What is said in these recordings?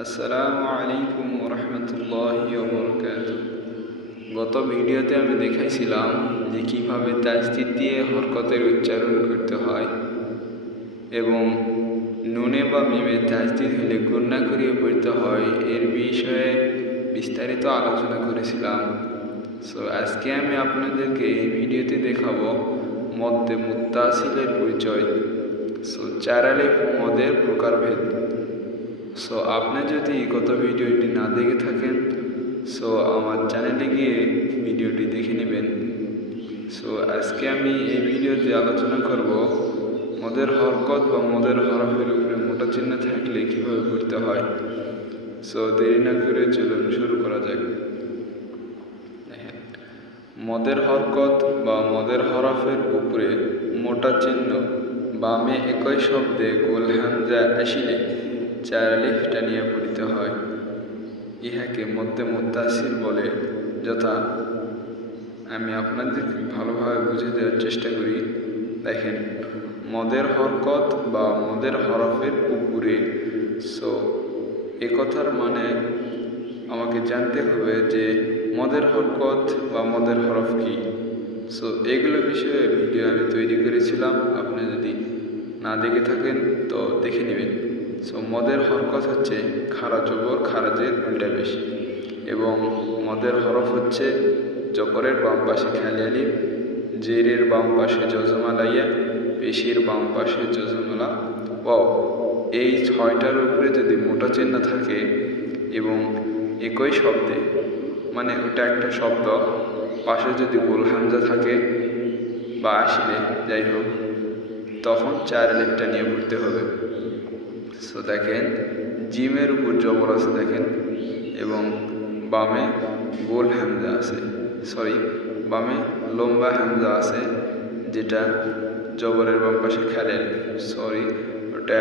আসসালামু আলাইকুম ওরহমতুল্লাহি ওবরকাতুহ। গত ভিডিওতে আমি দেখাইছিলাম যে কিভাবে তাজদিদ দিয়ে হরকতের উচ্চারণ করতে হয় এবং নুনে বা মিমে তাজদিদ হলে গুণনা করিয়ে পড়তে হয়, এর বিষয়ে বিস্তারিত আলোচনা করেছিলাম। আজকে আমি আপনাদেরকে এই ভিডিওতে দেখাবো মদ্দে মুত্তাসিলের পরিচয়। চার আলিফ মদের প্রকারভেদ। আপনি যদি গত ভিডিওটি না দেখে থাকেন আমার চ্যানেলে গিয়ে ভিডিওটি দেখে নেবেন। আজকে আমি এই ভিডিওতে আলোচনা করব মদের হরকত বা মদের হরফের উপরে মোটা চিহ্ন থাকলে কীভাবে পড়তে হয়। দেরি না করে চলুন শুরু করা যাক। মদের হরকত বা মদের হরফের উপরে মোটা চিহ্ন বামে একই শব্দে গোল হামজা আসিলে চার আলিফ টানিয়া পড়িতে হয়। ইহাকে মদ্দে মুত্তাসিল বলে। যথা আমি আপনাদের ভালোভাবে বুঝে দেওয়ার চেষ্টা করি। দেখেন, মদের হরকত বা মদের হরফের উপরে। এ কথার মানে আমাকে জানতে হবে যে মদের হরকত বা মদের হরফ কি। এগুলো বিষয়ে ভিডিও আমি তৈরি করেছিলাম, আপনি যদি না দেখে থাকেন তো দেখে নেবেন। মদের হরকত হচ্ছে খারা জবর খারাজের উল্টা বেশি, এবং মদের হরফ হচ্ছে জবরের বাম পাশে খালি আলিফ, জেরের বাম পাশে জজমালা ইয়া, পেশির বাম পাশে জজমালা ওয়াও। এই ছয়টার উপরে যদি মোটা চিহ্ন থাকে এবং একই শব্দে, মানে ওটা একটা শব্দ, পাশে যদি গোল হামজা থাকে বা আসলে যাই হোক, তখন চার আলিফটা নিয়ে পড়তে হবে। দেখেন, জিমের উপর জবর আছে দেখেন, এবং বামে গোল হামজা আছে, বামে লম্বা হামজা আছে, যেটা জবরের বাম পাশে খালি আলিফ। ওটা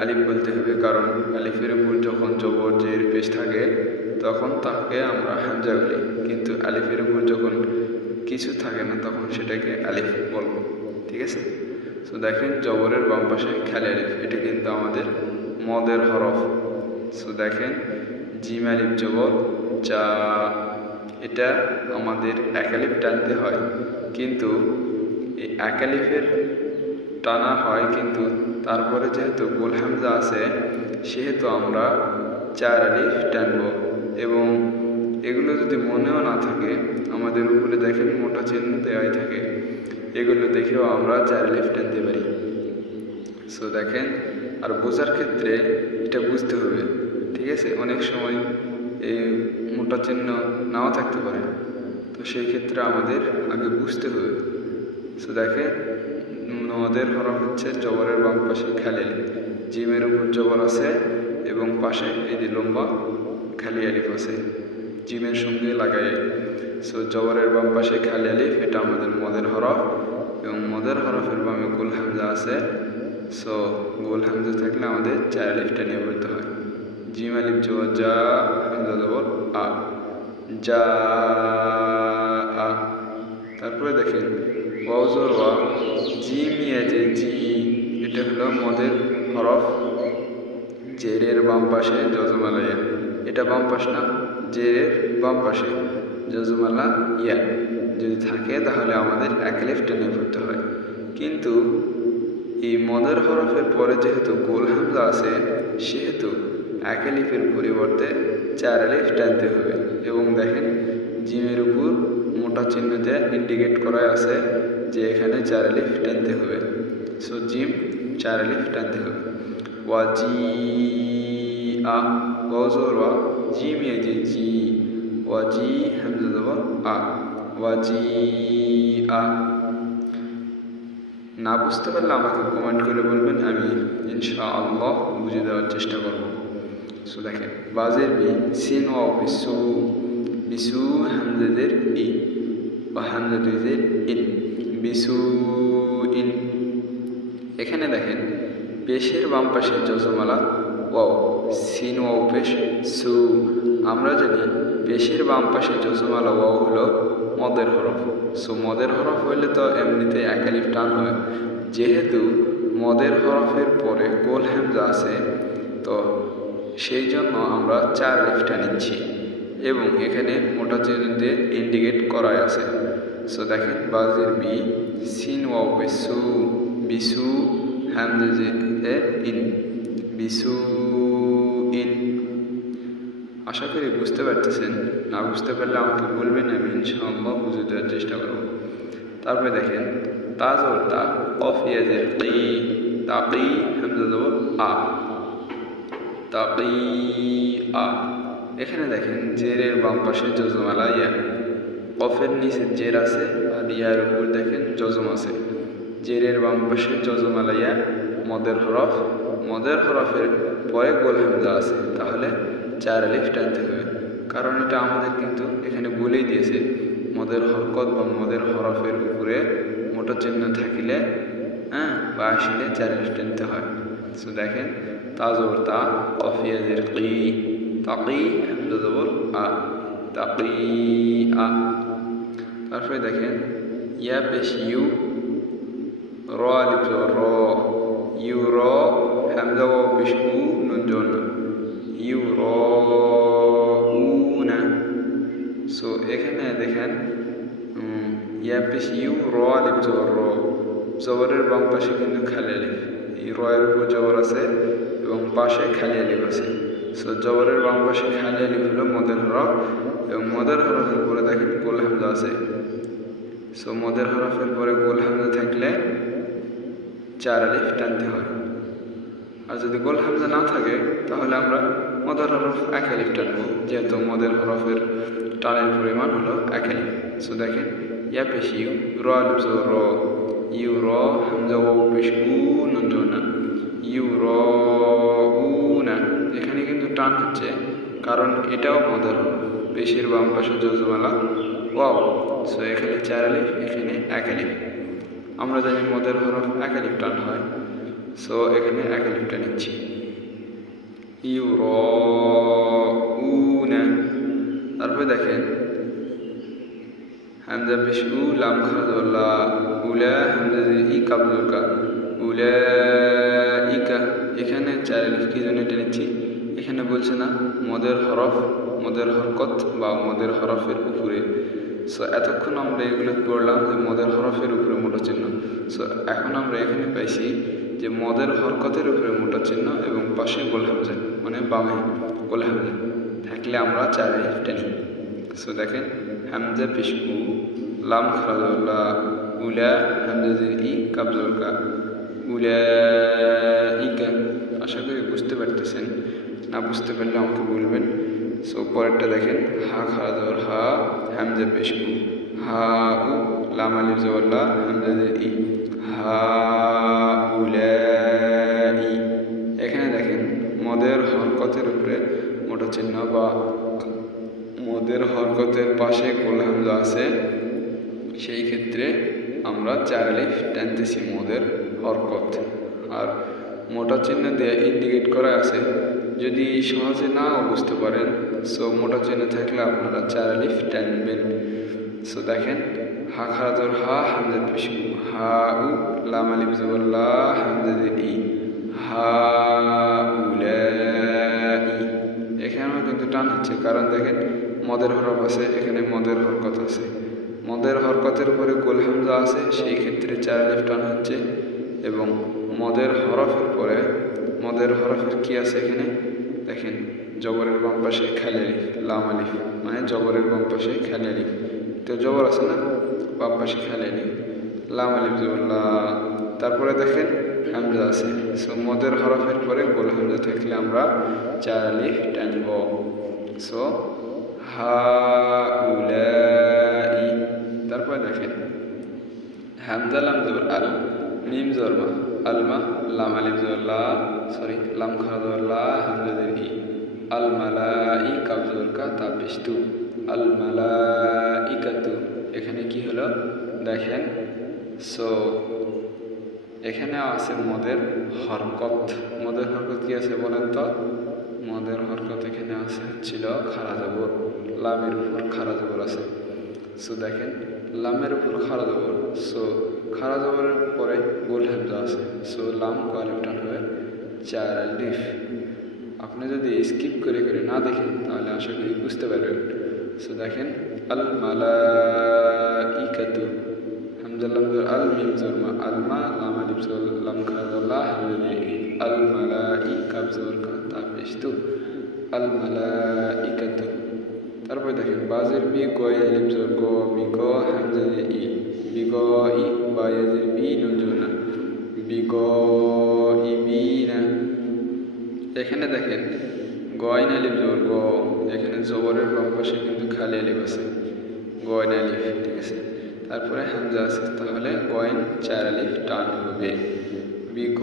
আলিফ বলতে হবে, কারণ আলিফের উপর যখন জবর জের পেশ থাকে তখন তাকে আমরা হামজা বলি, কিন্তু আলিফের উপর যখন কিছু থাকে না তখন সেটাকে আলিফ বলবো। ঠিক আছে? দেখেন, জবরের বাম পাশে খালি আলিফ, এটা কিন্তু আমাদের মদের হরফ। দেখেন, জিম আলিফ জবর চা, এটা আমাদের এক আলিফ টানতে হয়, কিন্তু এই এক আলিফের টানা হয়, কিন্তু তারপরে যেহেতু গোল হামজা আছে সেহেতু আমরা চার আলিফ টানব। এবং এগুলো যদি মনেও না থাকে, আমাদের উপরে দেখেন মোটা চিহ্ন দেওয়াই থাকে, এগুলো দেখেও আমরা চার আলিফ টানতে পারি। দেখেন, আর বোঝার ক্ষেত্রে এটা বুঝতে হবে। ঠিক আছে? অনেক সময় এই মোটা চিহ্ন নাও থাকতে পারে, তো সেই ক্ষেত্রে আমাদের আগে বুঝতে হবে। দেখেন, মদের হরফ হচ্ছে জবরের বাম পাশে খালি আলিফ, জিমের উপর জবর আছে এবং পাশে এই যে লম্বা খালি আলিফ আছে জিমের সঙ্গে লাগাই। জবরের বাম পাশে খালি আলিফ, এটা আমাদের মদের হরফ, এবং মদের হরফের বামে গোল হামজা আছে। গোল হামজা থাকলে আমাদের চার আলিফটা নিয়ে পড়তে হয়। জিম আলিফ জবর যা, হামজা জবর আ, যা আ। তারপরে দেখেন, ওয়াও জবর ওয়া, জিম ইয়া যে জি, এটা হলো মদের হরফ, জেরের বাম পাশে জজমালা ইয়া, এটা বাম পাশ না, জেরের বাম পাশে জজমালা ইয়া যদি থাকে তাহলে আমাদের এক আলিফ টেনে পড়তে হয়। কিন্তু এই মদের হরফের পরে যেহেতু গোল হামজা আছে সেহেতু এক আলিফের পরিবর্তে চার আলিফ টানতে হবে। এবং দেখেন, জিমের উপর মোটা চিহ্ন দিয়ে ইন্ডিকেট করা আছে যে এখানে চার আলিফ টানতে হবে। জিম চার আলিফ টানতে হবে। ওয়াজি আ, ওয়াজর ওয়া, জিম ইয়া যে জি, ওয়াজি হামজা জবর আ, ওয়াজি আ। না বুঝতে পারলে আমাকে কমেন্ট করে বলবেন, আমি ইনশাআল্লাহ বুঝে দেওয়ার চেষ্টা করব। দেখেন, বাজের বি, সিন ওয়া বিসু, বিসু হামজাদের ই বা হামজাদের ইন, বিসু ইন। এখানে দেখেন, পেশের বাম পাশে জজমালা ওয়াও, সিন ওয়াও পেশ সু। আমরা জানি পেশের বাম পাশে জজমালা ওয়াও হলো মদের হরফ। মদের হরফ হইলে তো এমনিতে এক আলিফ টান হয়, যেহেতু মদের হরফের পরে গোল হামজা আছে তো সেই জন্য আমরা 4 আলিফটা নিচ্ছি এবং এখানে মোটা চিহ্ন দিয়ে ইন্ডিকেট করা আছে। সো দেখেন বাজের বি, সিন ওয়াও বিসু, বিসু হামজা ইন, বিসু ইন। আশা করি বুঝতে পারতেছেন, না বুঝতে পারলে আমাকে বলবেন, আমি ইনশাআল্লাহ বুঝে দেওয়ার চেষ্টা করব। তারপরে দেখেন তাজর তা, কফ ইয়াজের কি, তাকি হামজা জবর আ, তাকি আ। এখানে দেখেন জেরের বাম পাশে জজমালা ইয়া, কফের নিচে জের আছে আর ইয়ার উপর দেখেন জজম আছে। জেরের বাম পাশে জজমালা ইয়া মদের হরফ, মদের হরফের পরে গোল হামজা আছে, তাহলে 4 আলিফ টানতে হবে। কারণ এটা আমাদের কিন্তু এখানে বলেই দিয়েছে মদের হরকত বা মদের হরফের উপরে মোটা চিহ্ন থাকিলে বা আসলে 4 আলিফ টানতে হয়। সো দেখেন তাজর তা, কফ ইয়াজের কি, তাকি হামজা জবর আ, তাকি আ। তারপরে দেখেন ইয়া পেশ ইউ, র আলিফ জবর র, ইউ র হামজা ওয়াও পেশ উ, নুন জবর না, ইউ র উনা। সো এখানে দেখেন ইয়া পেশ ইউ, র আলিফ জবর র, জবরের বাম পাশে কিন্তু খালি আলিফ, এই র এর উপর জবর আছে এবং পাশে খালি আলিফ আছে। সো জবরের বাম পাশে খালি আলিফ হলো মদের হরফ এবং মদের হরফের পরে দেখেন গোল হামজা আছে। সো মদের হরফের পরে গোল হামজা থাকলে 4 আলিফ টানতে হয়। আর যদি গোল হামজা না থাকে তাহলে আমরা মদের হরফ 1 আলিফ টানবো, যেহেতু মদের হরফের টানের পরিমাণ হলো 1 আলিফ। সো দেখেন ইয়া পেশ ইউ, র আলিফ জবর র, ইউ র হামজা ওয়াও পেশ উ, নুন জবর না, ইউ র উনা। এখানে কিন্তু টান হচ্ছে কারণ এটাও মদের হরফ, পেশের বাম পাশে জজমালা ওয়াও। সো এখানে 4 আলিফ, এখানে 1 আলিফ। আমরা জানি মদের হরফ 1 আলিফ টান হয়। সো এখানে 1 আলিফটা নিচ্ছি, ইউ র উনা। তারপরে দেখেন হামজা পেশ উ, লাম খাজল্লা, উলা হামজা ই কাবজুর কা, উলা ইকা। এখানে 4 আলিফ কি জন্য এটা নিচ্ছি, এখানে বলছে না মদের হরফ, মদের হরকত বা মদের হরফের উপরে। সো এতক্ষণ আমরা এগুলো পড়লাম যে মদের হরফের উপরে মোটা চিহ্ন। সো এখন আমরা এখানে পাইছি যে মদের হরকতের উপরে মোটা চিহ্ন এবং পাশে গোল হামজা, মানে বামে গোল হামজা থাকলে আমরা 4 আলিফ টানি। সো দেখেন হামজা পেশ উ, লাম খাজল্লা, উলা হামজা ই কাবজুর কা, উলা ইকা। আশা করি বুঝতে পারতেছেন, না বুঝতে পারলে আমাকে বলবেন। সো পরেরটা দেখেন হা খারা জবর হা, হামজা পেশ উ, হা উ, লাম আলিফ জবর লা, হামজা ই, হা উলাই। এখানে দেখেন মদের হরকতের উপরে মোটা চিহ্ন বা মদের হরকতের পাশে গোল হামজা আছে, সেই ক্ষেত্রে আমরা 4 আলিফ টানতেছি মদের হরকত। আর মোটা চিহ্ন দিয়ে ইন্ডিকেট করা আছে, যদি সহজে না বুঝতে পারেন সো মোটা চিহ্ন থাকলে আপনারা 4 আলিফ টানবেন। সো দেখেন হা খারা জবর হা, হামজা পেশ উ, হা উ, লাম আলিফ জবর লা, হামজা ই, হা উলাই। এখানেও কিন্তু টান হচ্ছে কারণ দেখেন মদের হরফ আছে, এখানে মদের হরকত আছে, মদের হরকতের উপরে গোল হামজা আছে, সেই ক্ষেত্রে 4 আলিফ টান হচ্ছে। এবং মদের হরফের পরে মদের হরফের কি আছে এখানে দেখেন জবরের বাম পাশে খালি আলিফ, লাম আলিফ, মানে জবরের বাম পাশে খালি আলিফ, তো জবর আছে না, বাম পাশে খালি আলিফ, লাম আলিফ জবর লা। তারপরে দেখেন হামজা আছে। সো মদের হরফের পরে গোল হামজা থাকলে আমরা 4 আলিফ টানব। সো হা উলাই। তারপরে দেখেন হামজা লাম জবর আল, মিম জবর মা, আলমা, লাম আলিফ জবর লা, লাম খারা জবর লা, হামজা ই, আল মালাই কাব জবর কা, তা পেশ তু, আল মালাইকাতু। এখানে কি হলো দেখেন, সো এখানে আছে মদের হরকত। মদের হরকত কি আছে বলেন তো, মদের হরকত এখানে আছে ছিল খারা জবর, লামের উপর খারা জবর আছে। সো দেখেন লামের উপর খারা জবর, সো খারা জবরের পরে গোল হামজা আছে। সো লাম কয় আলিফ টান হবে 4 আলিফ। আপনি যদি স্কিপ করে করে না দেখেন তাহলে আশা করি বুঝতে পারবেন। সো দেখেন আল মালাইকাতু, হামজা লাম জবর আল, মিম জবর মা, আল মা, লাম আলিফ জবর লাম খারা জবর লা, হামজা ই, আল মালাই, কাফ জবর কা, তা পেশ তু, আল মালাইকাতু। তারপরে দেখেন বাজের বি, গয় আলিফ জবর গ, বি গ, হামজা ই, বি গ ই, বায়াজের বি, নুন জবর না, বি গ ই বি না। এখানে দেখেন গয়ন আলিফ জবর গ, এখানে জবরের বাম পাশে কিন্তু খালি আলিফ আছে, গয়ন আলিফ, ঠিক আছে। তারপরে হামজা আছে, তাহলে গয়ন 4 আলিফ টান হবে, বি গ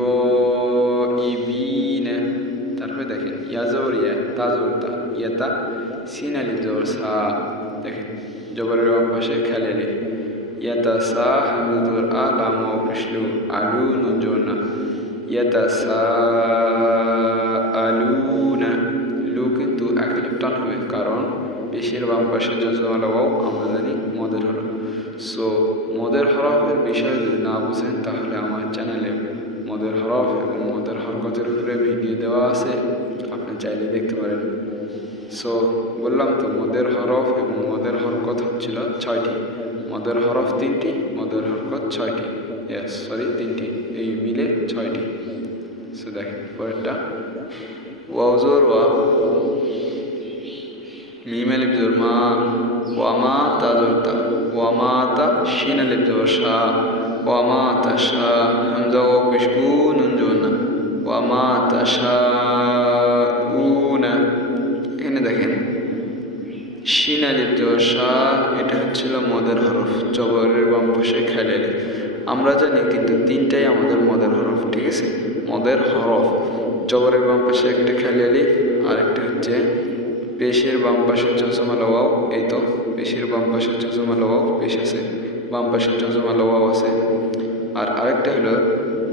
ই বি না। তারপরে দেখেন ইয়া জবর ইয়া, তা জবর তা, ইয়াতা, সিন আলিফ জবর সা, দেখেন জবরের বাম পাশে খালি আলিফ, ইয়াতা সা, হামজা জবর আ, লাম ওয়াও পেশ লু, আলু, নুন জবর না, ইয়াতা সা আলুনা, লু কিন্তু এক আলিফ টান হবে, কারণ পেশের বাম পাশে জজমালা ওয়াও আমরা জানি মদের হরফ। সো মদের হরফের বিষয় যদি না বুঝেন তাহলে আমার চ্যানেলে মদের হরফ এবং মদের হরকতের উপরে ভিডিও দেওয়া আছে, আপনি চাইলে দেখতে পারেন। সো বললাম তো মদের হরফ এবং মদের হরকত হচ্ছিল 6টি, মদের হরফ 3টি, মদের হরকত 6টি, সরি 3টি, এই মিলে 6টি। সো দেখেন পরেরটা ওয়াও জবর ওয়া, মিম আলিফ জবর মা, ওয়া মা, তা জবর তা, ওয়া মা তা, শিন আলিফ জবর শা, ওয়া মা তাশা, হামজা ওয়াও পেশ উ, নুন জবর না, ওয়া মা তাশাউনা। এখানে দেখেন শিন আলিফ জবর শা, এটা হচ্ছিল মদের হরফ, জবরের বাম পাশে খালি আলিফ। আমরা জানি কিন্তু 3টাই আমাদের মদের হরফ, ঠিক আছে। মদের হরফ জবরের বাম পাশে একটা খালি আলিফ, আর একটা হচ্ছে পেশের বাম পাশে জজমালা ওয়াও, এই তো পেশের বাম পাশে জজমালা ওয়াও, পেশ আছে, বাম পাশে জজমালা ওয়াও আছে। আর আরেকটা হলো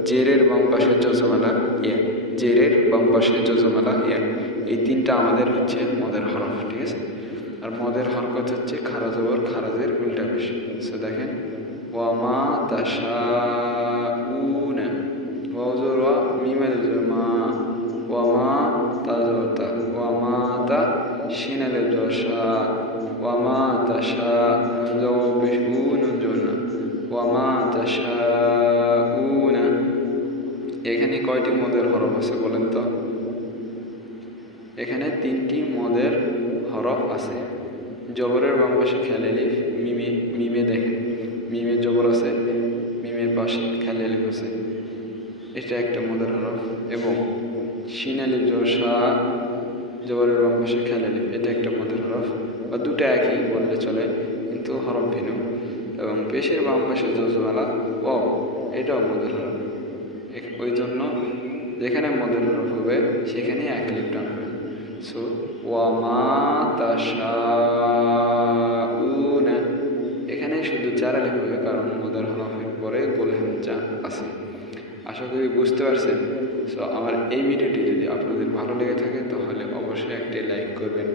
জেরের বাম পাশে জজমালা ইয়া, জেরের বাম পাশে জজমালা ইয়া। এই 3টা আমাদের হচ্ছে মদের হরফ, ঠিক আছে। আর মদের হরকত হচ্ছে খারা জবর, খারাজের উল্টা পেশ। সো দেখেন ওয়া মা তাশাউনা, ওয়াও জবর ওয়া, মিম আলিফ জবর মা, ওয়া মা, তা জবর তা, ওয়া মা তা, শিন আলিফ জবর শা, ওয়া মা তাশা, হামজা ওয়াও পেশ উ, নুন জবর না, ওয়া মা তাশাউনা। এখানে কয়টি মদের হরফ আছে বলেন তো? এখানে 3টি মদের হরফ আছে। জবরের বাম পাশে খালি আলিফ, মিমে দেখেন মিমে জবর আছে, মিমের পাশে খালি আলিফ আছে, এটা একটা মদের হরফ। এবং শিন আলিফ জবর শা, জবরের বাম পাশে খালি আলিফ, এটা একটা মদের হরফ, বা দুটো একই বললে চলে কিন্তু হরফ ভিন্ন। এবং পেশের বাম পাশে জজমালা ও, এটাও মদের হরফ। ওই জন্য যেখানে মদের হরফ হবে সেখানে এক আলিফ টান হবে। সো ওয়া মা তাশাউনা, এখানে শুধু 4 আলিফ হবে, কারণ মদের হরফের পরে গোল হামজা আছে। আশা করি বুঝতে পারছেন। সো আমার এই ভিডিওটি যদি আপনাদের ভালো লেগে থাকে তাহলে অবশ্যই একটি লাইক করবেন।